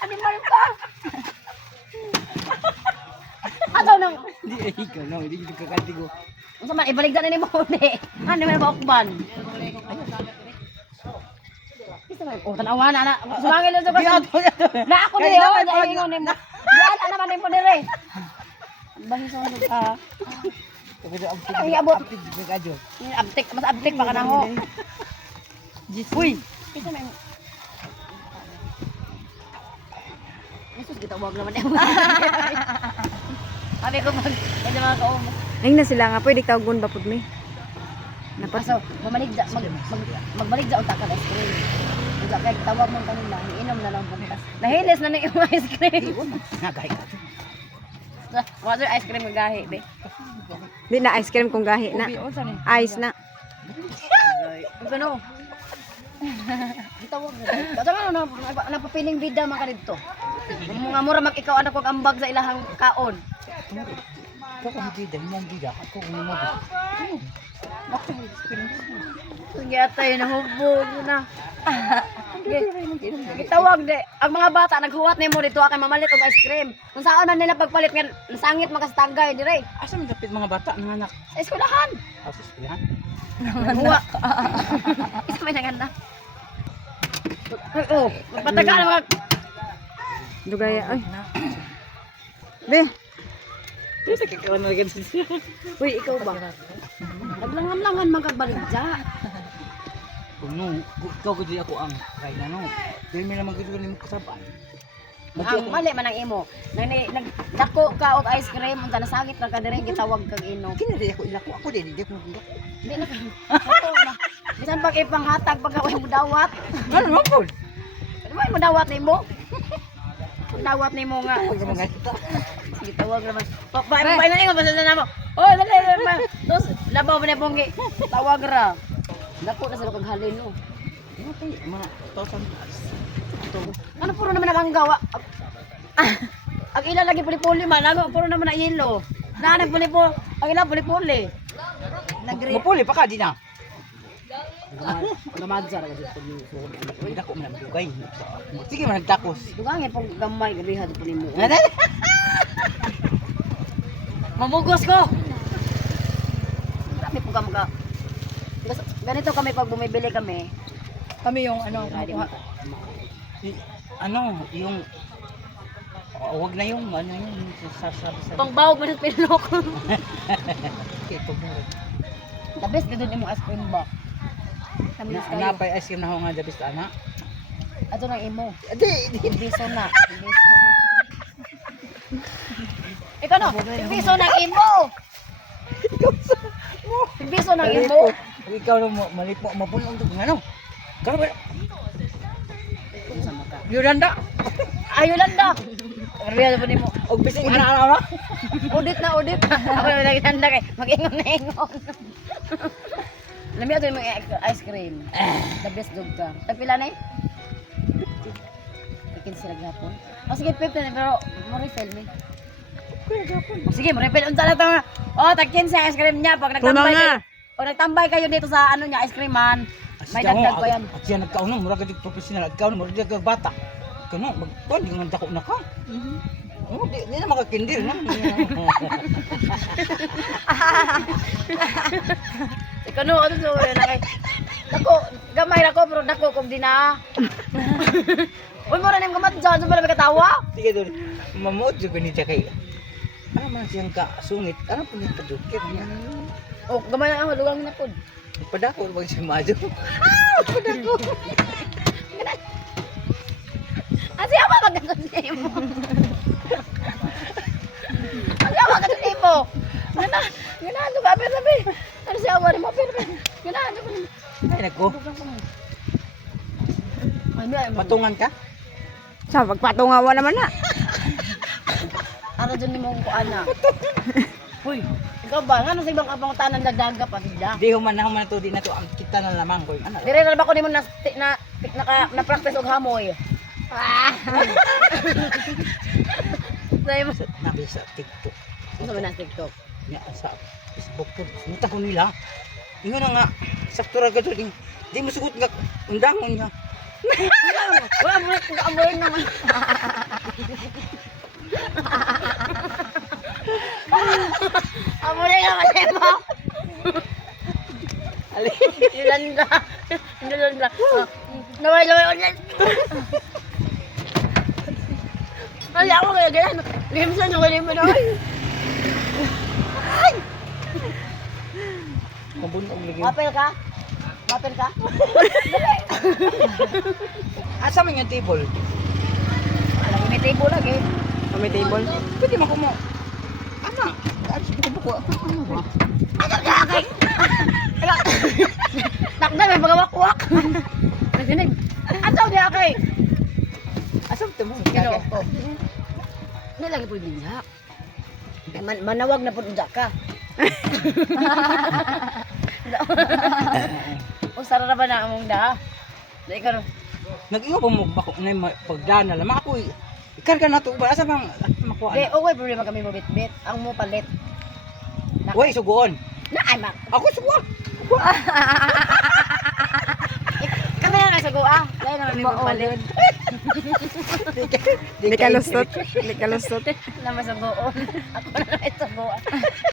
Animal ka. Ato nang Hindi ay ikaw na, hindi ka kakanti ko. unsa man ibalik na ni mo ni. Ano man ba ukban? Isa man tanawa na. Sumangil na ka. Na ako niyo, ingon nimo. Diyan naman nimo dire. Bahison ka. Ay, abot. Abtik, mas abtik pa ka na ho. Uy! Isa man. Jesus, kita wag naman eh. Sabi ko pag medyo mga kaumo. Ay na sila nga pwede tawgon ba pud mi. Kaso, magbalik sa utak ka ice cream. Kaya kaya tawag mo kanila, iinom na lang bukas. Nahilis na na yung ice cream. Nagay ka. Water ice cream magahi, be. Di na ice cream kung gahi na. Ice na. Ano? Tawag na. Kasi ano, napapiling bida mga dito. Mga mura mag-ikaw anak kong ambag sa ilahang kaon. Ikaw kung bida, mong bida. Ako kung mo bida. Sige atay, nahubog na. Gitawag de. Ang mga bata naghuwat nimo dito kay mamalit og ice cream. Kung saan man nila pagpalit nga nasangit makastanggay dire. Asa man dapit mga bata, mga anak? Sa eskwelahan. Asa eskwelahan? Huwa. Isa may naganda. Oh, magpatagal mga Dugaya ay. Be, Isa ka kawan na ganun siya. uy, ikaw ba? Naglangan-langan magkabaligya. Kung ikaw ko di ako ang kaya na no. Dahil may naman gito ni mo kasabay. Ang mali man ang imo. Nagdako ka og ice cream unta nasangit ra ka dire gitawag kag inom. Kinali ako ilako. Ako din, hindi ako nagulak. Di na. Bisan pag ipanghatag pag away mo dawat. Ano mo po? Ano mo dawat nimo? Dawat nimo nga. Huwag naman ganito. Sige tawag naman. Papain na ingon basta na mo. Oh, dali. Tos labaw man pong tawag ra. Dako na sa kag halin no. Ano po, mga 1,000 Ano puro naman ang gawa? Ang ila lagi puli-puli man, ako puro naman na yelo. Na nagpuli-puli, ang ila puli-puli. Nagre. Mapuli pa ka, di na. Gamadjar ka dito ni. Uy, dako man ang bugay. Sige man, nagtakos. Dugangi pong gamay gabiha dito ni mo. Mamugos ko. Grabe po ka. Ganito kami pag bumibili kami. Kami yung ano, Ano, yung... Huwag na yung, ano yun, sasabi sa... Pangbawag mo ng pinloko. Okay, pagmura. The best ka doon yung ice cream ba? Kami Na, kayo. napay ice cream na ako nga, dabis ana. Ato ng imo. Di. Imbiso na. Ikaw no, imbiso ng imo. Imbiso ng imo. Ikaw na malipo, mapulong ito, ano? Karo ba? Yolanda. Ayolanda. Real po nimo. Og bising ana. Audit na audit. Ako na nagtanda kay mag-ingon na ingon. Lami ato yung ice cream. The best dog ka. Tagpila na eh? Ikin sila gapon. O sige, 15 pero mo-refill me. O sige, mo-refill. Unsa na ito? O, tag-15 ice cream niya. Pag nagtambay kayo. O nagtambay kayo dito sa ano niya, ice cream man. May dagdag pa yan. At siya nagkaunom, mura ka di professional. Nagkaunom, mura ka bata. Kano, magpon, di nga dako na ka. Oh, di na makakindir na. Ikaw no, ano so, na kay. Dako, gamay ra ko pero dako kog di na. Uy, mo ra nim kamadjan, so pala may katawa. Sige doon, mamuot yung ganito kay. Ano man siyang kasungit, ano po yung padukit niya. Oh, gamay na ako, lugang na pod. Padako, wag siya majo. Padako. Asi apa magkakasay mo? Asi apa magkakasay mo? Gana, ito ka, pero sabi. Ano siya, wari mo, pero gana, ano ba? Ay, nako. Patungan. Patungan ka? sa pagpatungawa naman na. Ano dyan ni mong kuan na? Uy, ikaw ba? Ano sa ibang kapangutanan nagdaga pa sila? Di human na to, di na to. Ang kita na lamang ko. Ano? Dire na ba ko ni mo na practice og hamoy? Ah! Say mo. Nabi sa TikTok. Ano ba na TikTok? Nga sa Facebook po. Sunta ko nila. Ingon na nga, sakto ra ka to. Di mo sugot nga undangon niya. Wala mo amoy naman. Amoy naman mo. Nilanda. Nilanda. Naway ulit. Wala ako kaya ganyan. Game sa naway mo na. Mabunog lagi. Mapel ka? Mapel ka? Asa man yung table? Lagi may table lagi. May table. Pwede mo kumo. Ama, dahil sige ko buko. Ano ba? Takda may pagawak-wak. Nagdinig. Ataw di akay. Asa mo? Kino ko. Hindi lagi po binyak. Manawag na po ka. O sarara ba na among da? Dai karon. Nag-iwa pa mo bako na yung pagdana lamang ako. Ikarga na to ba? Asa bang makuha Di na? okay problema kami mo bit-bit. Ang mo palit. Uy, suguon. Na ay mak. Ako suguon. Kami na nasago ah. Lain na kami mo palit. Di ka lustot. Di ka lustot. Na masagoon. Ako na nasagoon.